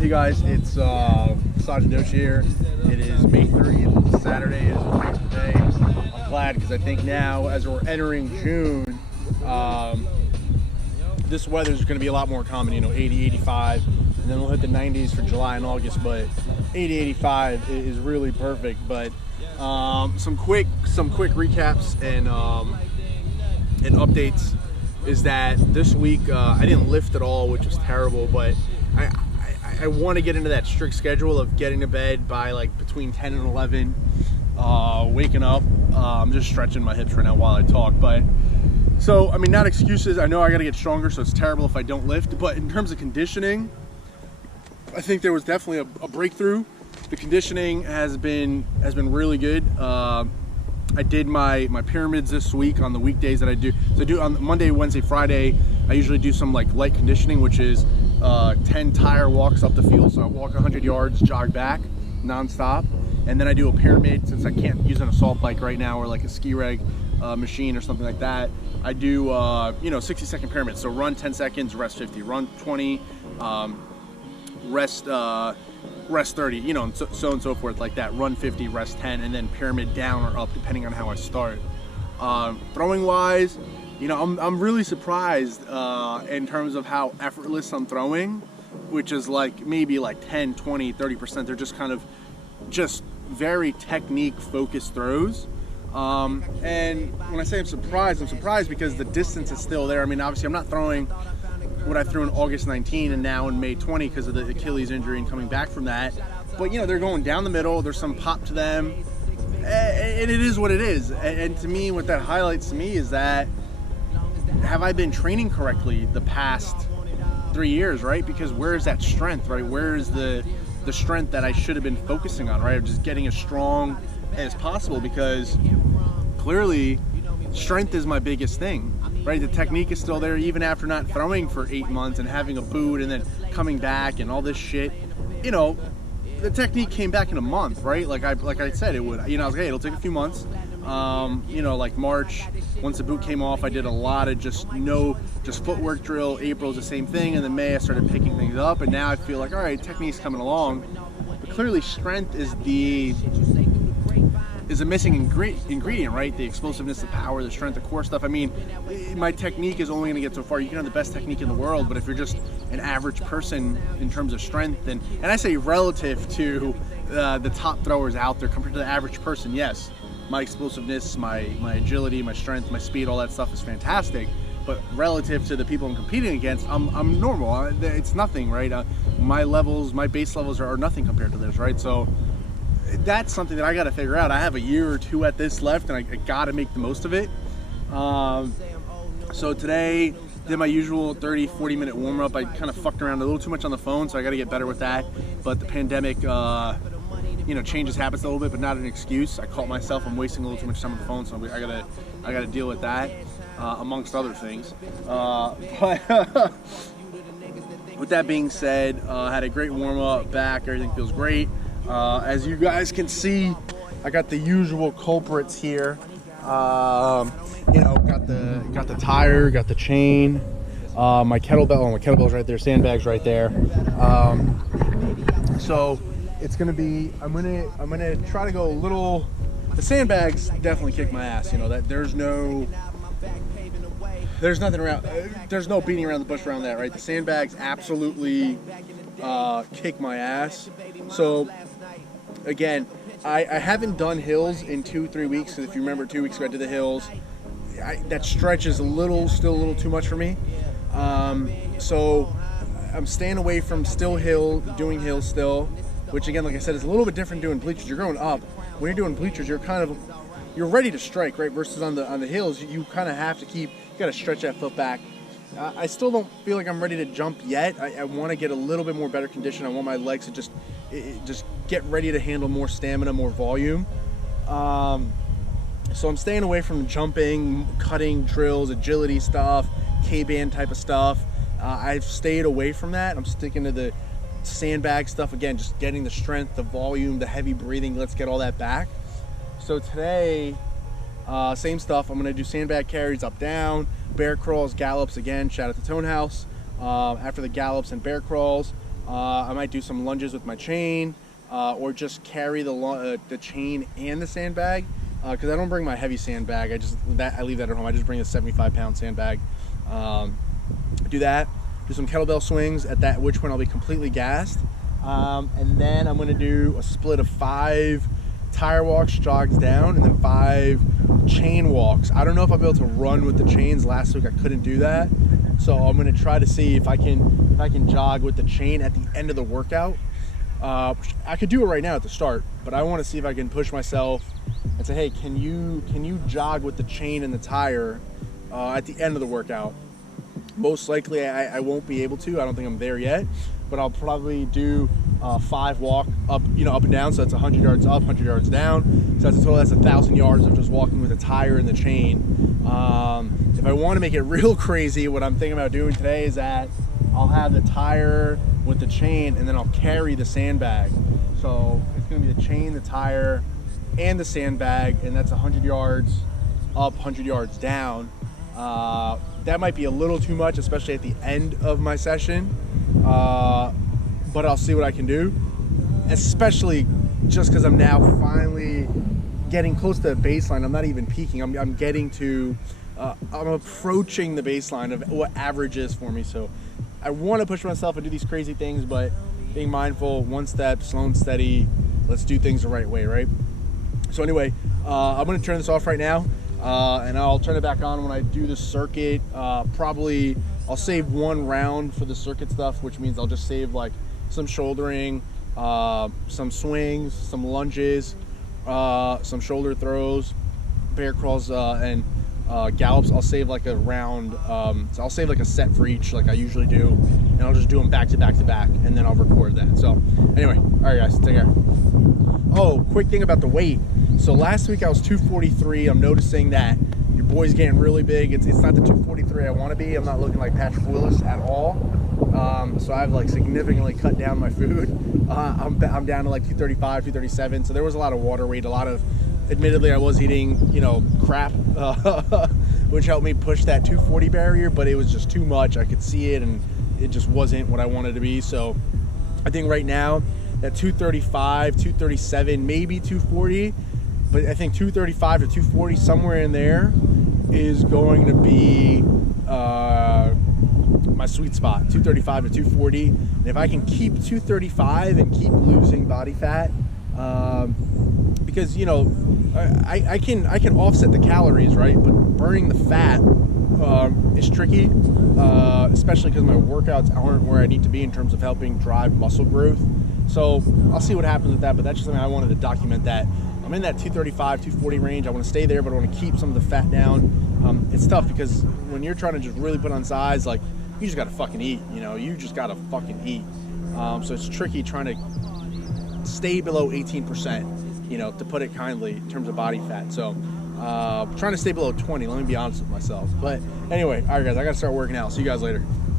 Hey guys, it's Sergeant Doshi here. It is May 30th, Saturday. It is a beautiful day. I'm glad because I think now, as we're entering June, this weather is going to be a lot more common. 80, 85, and then we'll hit the 90s for July and August. But 80, 85 is really perfect. But some quick recaps and updates is that this week I didn't lift at all, which was terrible. But I want to get into that strict schedule of getting to bed by like between 10 and 11, waking up. I'm just stretching my hips right now while I talk. But so, I mean, not excuses. I know I got to get stronger, so it's terrible if I don't lift. But in terms of conditioning, I think there was definitely a breakthrough. The conditioning has been really good. I did my pyramids this week on the weekdays that I do. So I do on Monday, Wednesday, Friday. I usually do some like light conditioning, which is 10 tire walks up the field. So I walk 100 yards, jog back nonstop, and then I do a pyramid since I can't use an assault bike right now or like a ski reg machine or something like that. I do 60-second pyramids. So run 10 seconds, rest 50. Run 20, rest 30. And so and so forth like that. Run 50, rest 10, and then pyramid down or up depending on how I start. Throwing wise, I'm really surprised in terms of how effortless I'm throwing, which is like maybe like 10, 20, 30%. They're just kind of just very technique focused throws. And when I say I'm surprised because the distance is still there. I mean, obviously I'm not throwing what I threw in August 19 and now in May 20 because of the Achilles injury and coming back from that. But they're going down the middle. There's some pop to them, and it is what it is. And to me, what that highlights to me is that, have I been training correctly the past 3 years, right? Because where is that strength, right? Where is the strength that I should have been focusing on, right? Of just getting as strong as possible, because clearly strength is my biggest thing, right? The technique is still there even after not throwing for 8 months and having a boot and then coming back and all this shit. The technique came back in a month, right? Like I said it would. I was like, hey, it'll take a few months. Like March, once the boot came off, I did a lot of just footwork drill. April's the same thing, and then May I started picking things up, and now I feel like, all right, technique's coming along. But clearly strength is a missing ingredient, right? The explosiveness, the power, the strength, the core stuff. I mean, my technique is only going to get so far. You can have the best technique in the world, but if you're just an average person in terms of strength, and I say relative to the top throwers out there compared to the average person, yes, my explosiveness, my agility, my strength, my speed, all that stuff is fantastic. But relative to the people I'm competing against, I'm normal. It's nothing, right? My base levels are nothing compared to theirs, right? So that's something that I got to figure out. I have a year or two at this left, and I got to make the most of it. So today, did my usual 30-40 minute warm up. I kind of fucked around a little too much on the phone, so I got to get better with that. But the pandemic, changes habits a little bit, but not an excuse. I caught myself. I'm wasting a little too much time on the phone, so I gotta deal with that, amongst other things. But with that being said, had a great warm up back. Everything feels great. As you guys can see, I got the usual culprits here. Got the tire, got the chain, my kettlebell's right there, sandbags right there. So it's gonna be, I'm gonna try to go a little. The sandbags definitely kick my ass. That there's nothing around. There's no beating around the bush around that, right? The sandbags absolutely kick my ass. So again, I haven't done hills in 2-3 weeks. If you remember, 2 weeks ago I did the hills. That stretch is still a little too much for me. So I'm staying away from doing hills still, which again, like I said, is a little bit different doing bleachers. You're going up. When you're doing bleachers, you're ready to strike, right? Versus on the hills, you kind of have to you got to stretch that foot back. I still don't feel like I'm ready to jump yet. I want to get a little bit more better condition. I want my legs to just get ready to handle more stamina, more volume. So I'm staying away from jumping, cutting drills, agility stuff, K-band type of stuff. I've stayed away from that. I'm sticking to the sandbag stuff. Again, just getting the strength, the volume, the heavy breathing. Let's get all that back. So today, same stuff. I'm going to do sandbag carries up, down, bear crawls, gallops again. Shout out to Tone House. After the gallops and bear crawls, I might do some lunges with my chain, or just carry the chain and the sandbag, because I don't bring my heavy sandbag. I leave that at home. I just bring a 75-pound sandbag. Do that. Do some kettlebell swings, at which point I'll be completely gassed. And then I'm going to do a split of 5 tire walks, jogs down, and then 5 chain walks. I don't know if I'll be able to run with the chains. Last week I couldn't do that, so I'm going to try to see if I can jog with the chain at the end of the workout. I could do it right now at the start, but I want to see if I can push myself and say, hey, can you jog with the chain and the tire at the end of the workout? Most likely I won't be able to. I don't think I'm there yet, but I'll probably do 5 walk up, up and down. So that's 100 yards up, 100 yards down. So that's 1,000 yards of just walking with a tire and the chain. If I want to make it real crazy, what I'm thinking about doing today is that I'll have the tire with the chain, and then I'll carry the sandbag. So it's going to be the chain, the tire, and the sandbag, and that's 100 yards up, 100 yards down. That might be a little too much, especially at the end of my session, but I'll see what I can do, especially just because I'm now finally getting close to the baseline. I'm not even peaking. I'm getting to, I'm approaching the baseline of what average is for me. So I want to push myself and do these crazy things, but being mindful, one step, slow and steady. Let's do things the right way, right? So anyway, I'm going to turn this off right now. And I'll turn it back on when I do the circuit. Probably I'll save 1 round for the circuit stuff, which means I'll just save like some shouldering, some swings, some lunges, some shoulder throws, bear crawls, and gallops. I'll save like a round, so I'll save like a set for each, like I usually do, and I'll just do them back to back to back, and then I'll record that. So anyway, all right guys, take care. Oh, quick thing about the weight. So last week I was 243. I'm noticing that your boy's getting really big. It's not the 243 I want to be. I'm not looking like Patrick Willis at all. So I've like significantly cut down my food. I'm down to like 235, 237. So there was a lot of water weight, admittedly I was eating, crap, which helped me push that 240 barrier, but it was just too much. I could see it, and it just wasn't what I wanted to be. So I think right now that 235, 237, maybe 240, but I think 235 to 240, somewhere in there, is going to be my sweet spot, 235 to 240. And if I can keep 235 and keep losing body fat, because I can offset the calories, right? But burning the fat is tricky, especially because my workouts aren't where I need to be in terms of helping drive muscle growth. So I'll see what happens with that, but that's just something I wanted to document, that I'm in that 235, 240 range. I want to stay there, but I want to keep some of the fat down. It's tough because when you're trying to just really put on size, like, you just got to fucking eat, you just got to fucking eat. So it's tricky trying to stay below 18%, to put it kindly, in terms of body fat. So trying to stay below 20, let me be honest with myself. But anyway, all right guys, I got to start working out. See you guys later.